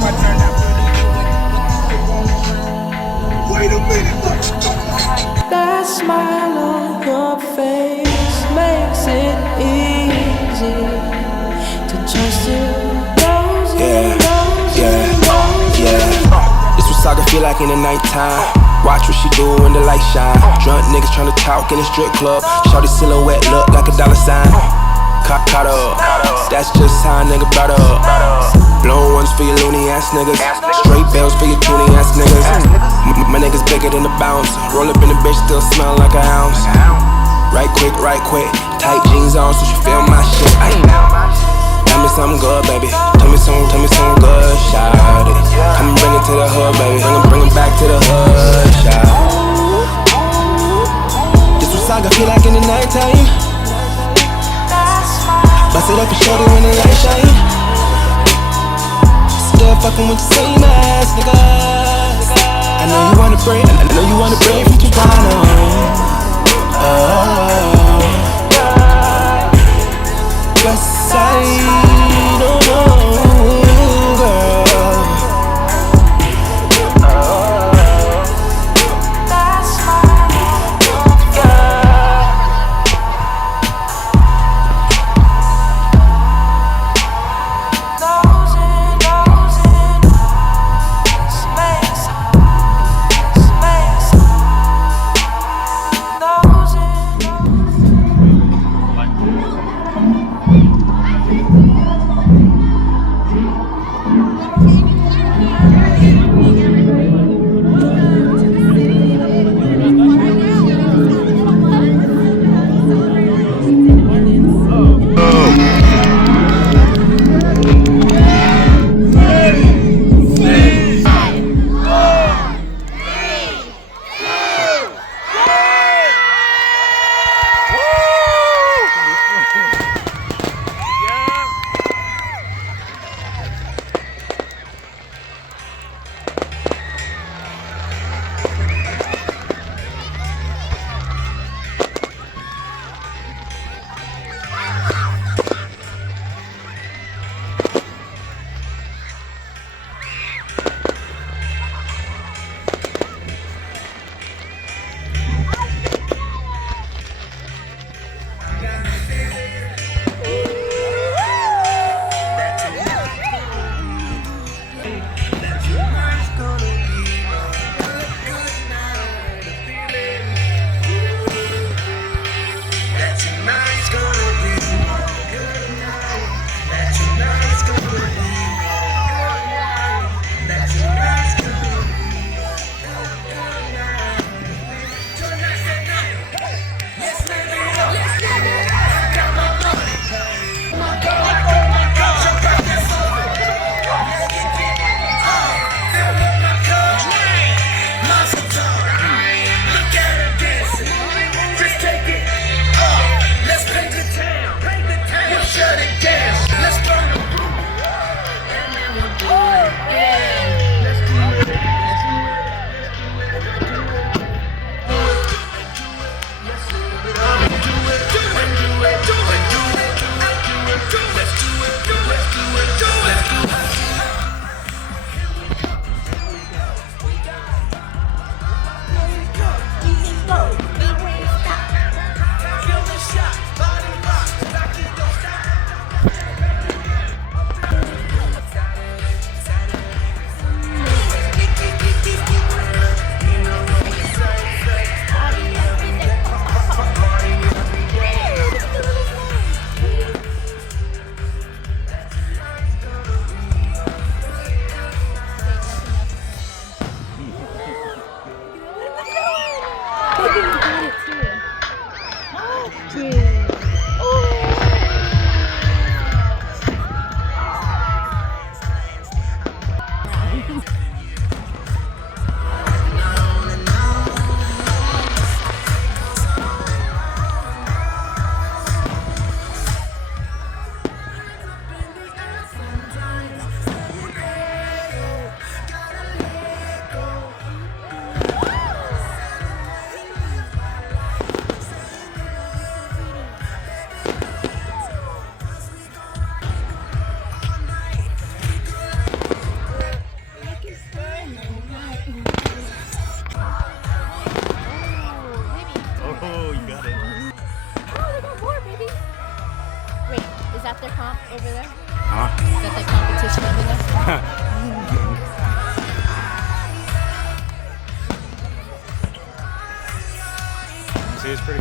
Wait a minute, That smile on your face makes it easy to trust you. This what Saga feel like in the nighttime. Watch what she do when the light shine. Drunk niggas tryna talk in the strip club. Shorty silhouette look like a dollar sign. Caught up, that's just how a nigga brought up. Blown ones for your loony ass niggas. Straight bells for your toony ass niggas. My niggas bigger than the bounce. Roll up in the bitch, still smell like an ounce. Right quick, tight jeans on so she feel my shit. Tell me something good, baby. Tell me something good, shout it. Come and bring it to the hood, baby. Bring it back to the hood, shout it. This what Saga feel like in the nighttime. Bust it up and shorty when the light shine. Still fucking with the same ass nigga. I know you wanna break from Toronto. West side, oh no, girl.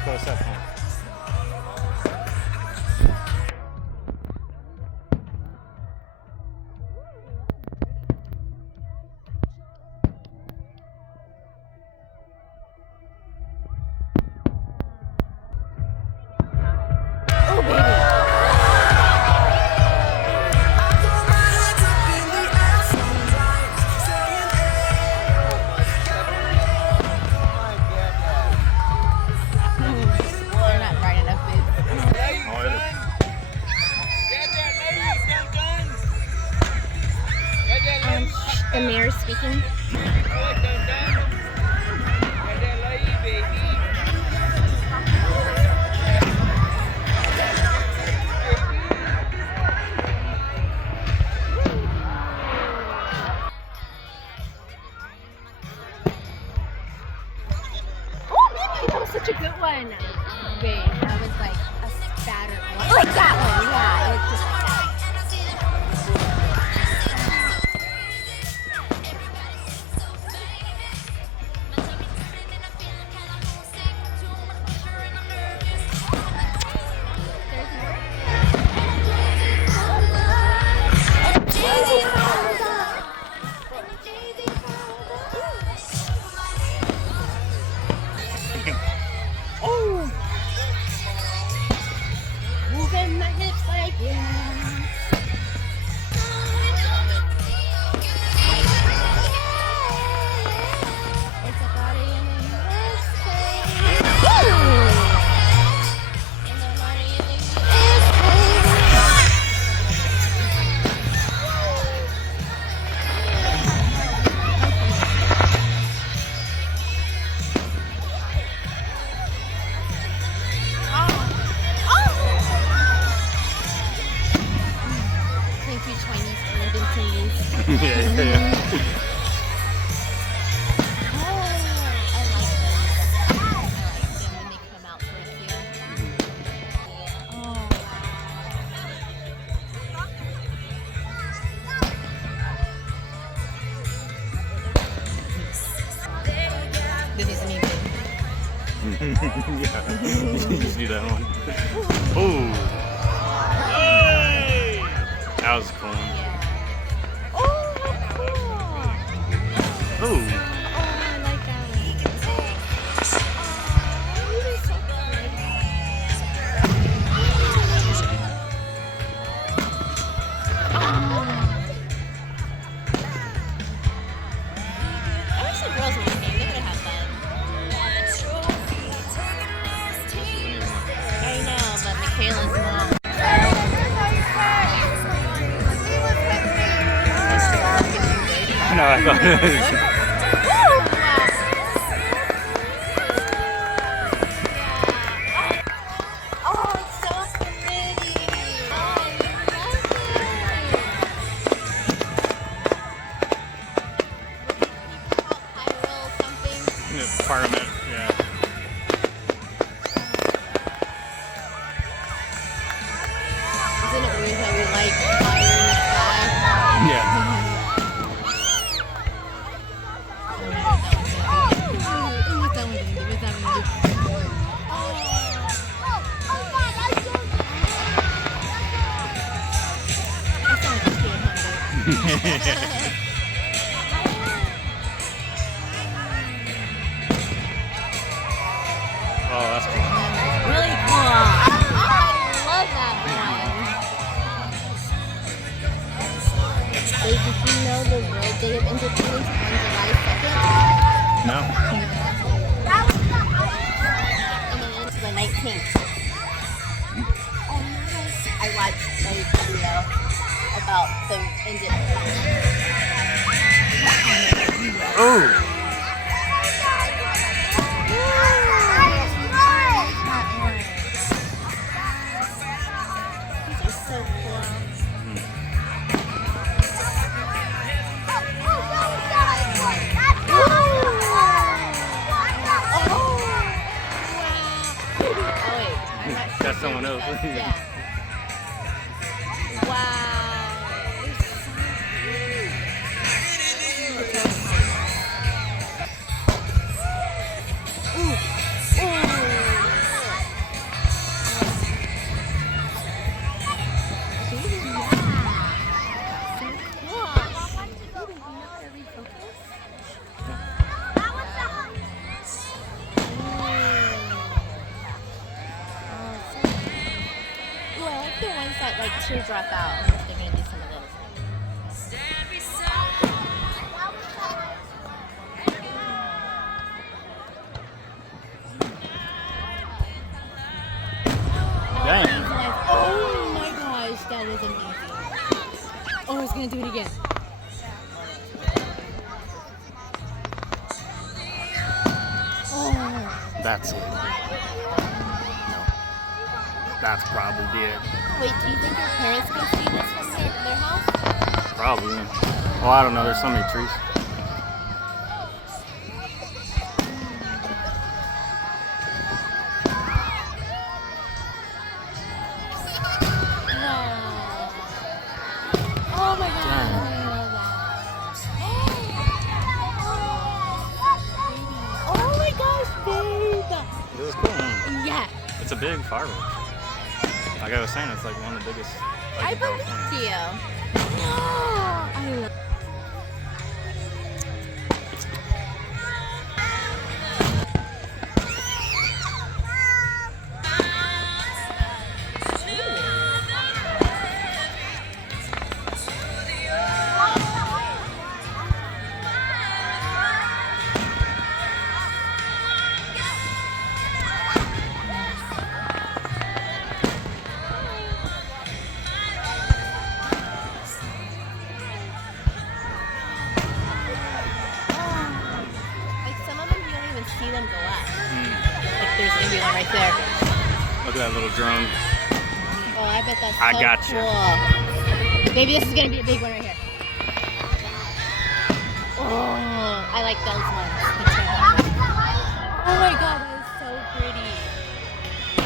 close up home. The mayor speaking. Oh, baby, that was such a good one. Wait, that was like a spatter one. Like that one, yeah. It was just like that. Moving my hips like yeah. It's a body in the USA. And the money in the Chinese London teas. Yeah. Oh, I like them. I like them when they come out towards you. Yeah. Oh, wow. This is me. Yeah. You just do that one. Oh. Hey! That was cool. Oh, that's cool. Oh. Oh, I like that one. Oh, you are so pretty. I wish the girls would have came. They would have had fun. I know, but Michaela's mom. No, I thought it was. Oh, it's so pretty. Oh, I love it. Something. Parliament, yeah. Isn't it weird that we like fire in the sky? Yeah. Oh, that's cool. Really cool. I love that one. Wait, did you know the real day of independence is on July 2nd? No. And then it's the 19th. I watched a video about the independence. Oh. These are so cool. Got someone else. Yeah. Wow. Ooh. Ooh. sure drop out unless they're gonna do some of those. Dang. Oh my gosh, that was amazing. Oh, I was gonna do it again. Oh. That's it. No. That's probably it. Wait, do you think your parents can see this from their house? Probably. Well, I don't know. There's so many trees. No. Oh my god. Dang. I love that. Oh my gosh, babe. It was cool. Man. Yeah, It's a big fireworks. Like I was saying, it's like one of the biggest. Like, I in California. believe you. I love see them go up. Like there's gonna be one right there. Look at that little drone. Oh, I bet that's I so gotcha. cool. Maybe this is gonna be a big one right here. Oh, I like those ones. Oh my god, that is so pretty.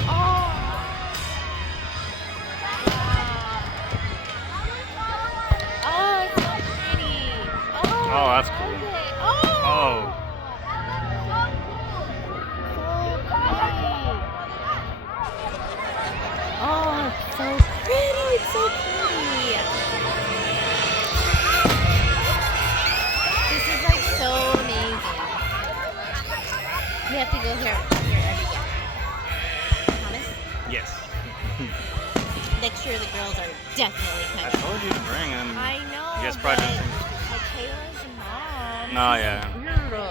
Oh. Wow. Oh, it's so pretty. Oh, that's cool. Okay. Oh. Oh. Oh, it's so pretty. It's so pretty. This is like so amazing. We have to go here every year. Promise? Yes. Next year the girls are definitely I coming. told you to bring him. I know. You guys but probably didn't think. Michaela's mom. No, yeah. Weirdo.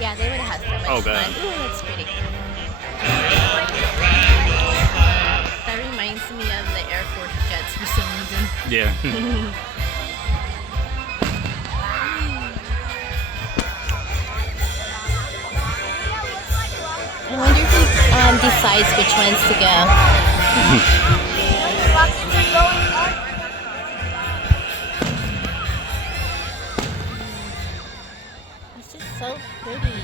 Yeah, they would have had so much Oh, fun. God. Ooh, that's pretty. That reminds me of the Air Force jets for some reason. Yeah. I wonder if he decides which ones to go. It's just so pretty.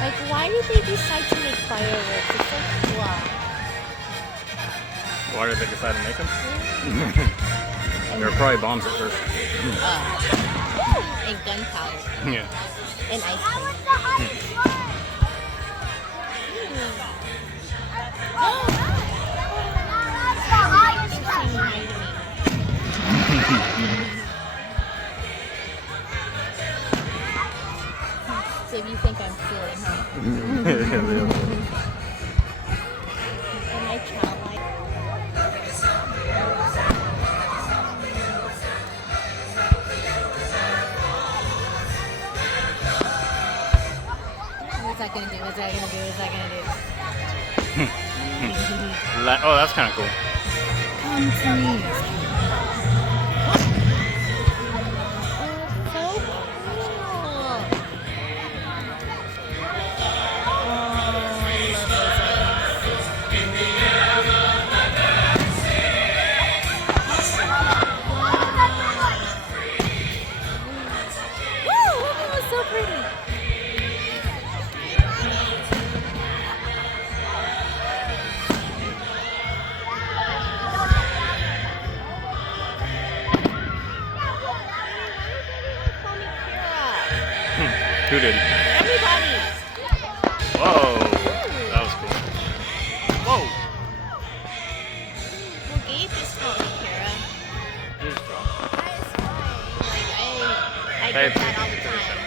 Like, why did they decide to make fireworks? It's so cool. Why did they decide to make them? They were probably bombs at first. And gunpowder. Yeah. And ice cream. So you think I'm silly, huh? Am I childlike? What's that gonna do? What's that gonna do? What's that gonna do? Oh, that's kind of cool. Come to me. So cool. So pretty. Who did? Everybody. Whoa. That was cool. Whoa. Well, Gabe just called me Kara. Here's the drone. That is fine. Like, I Hey, do that all the take a time.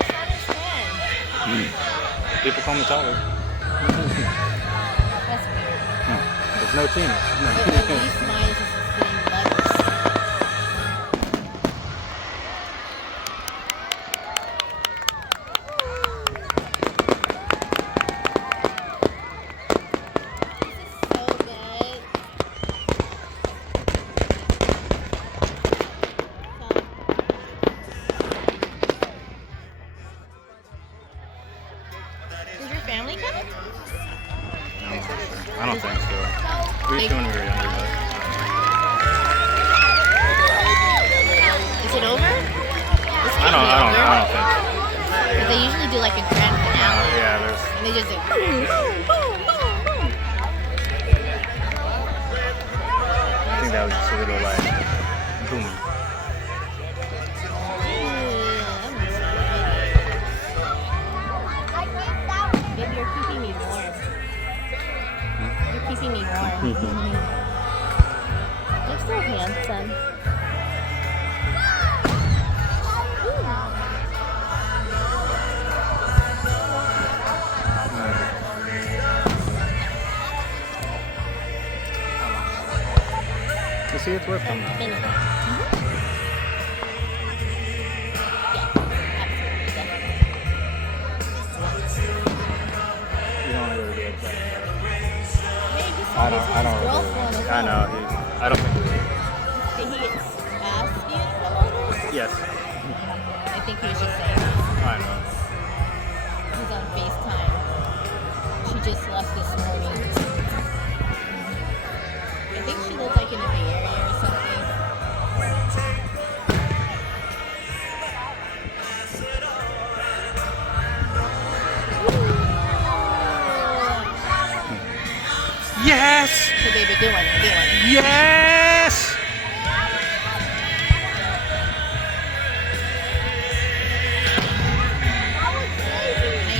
It's not as People call me Tyler. That's weird. There's no Tina. But at least mine is just the same letters. This is so good. Does your family come? No, for sure. I don't think so. We used to when we were younger, but Is it over? I don't think so. Because they usually do like a grand finale. Yeah, there's. And they just like boom, boom, boom, boom, boom. I think that was just a little like boom. Baby, you're keeping me warm. You're keeping me warm. You're so handsome. You see, it's worth them now. Yeah, You don't want to go to the other side. I I don't. I know. I don't think. Did he ask you to come over? Yes. I think he was just saying I know. he's on FaceTime. She just left this morning. I think she lives like in the Bay Area or something. Yes. Okay, baby, good one, good one. Yes. I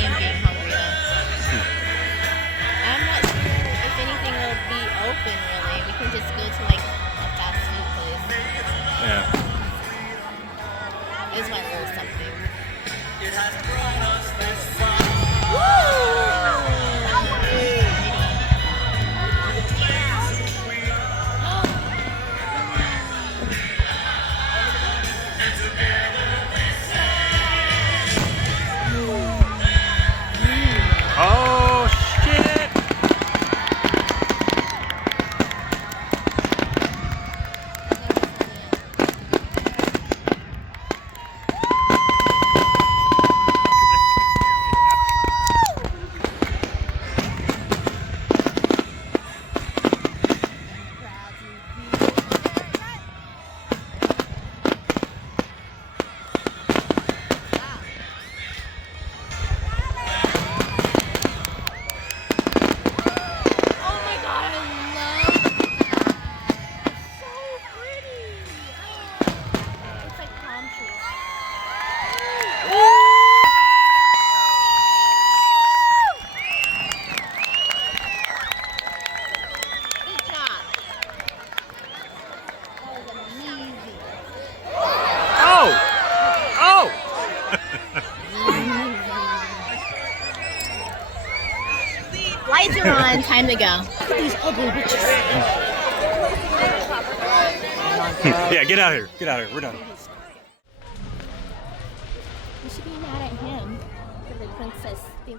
am being hungry though. I'm not sure if anything will be open really. We can just go to like a fast food place. Yeah. I just want a little something. Oh shit. Oh my god, I love it. So pretty. It's like palm trees. Good job. That was amazing. Oh. Oh. Lights are on, time to go. These ugly bitches. Yeah, get out of here. Get out of here. We're done. You should be mad at him for the princess thing.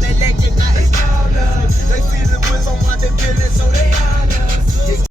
They see the wheels on my feeling, so they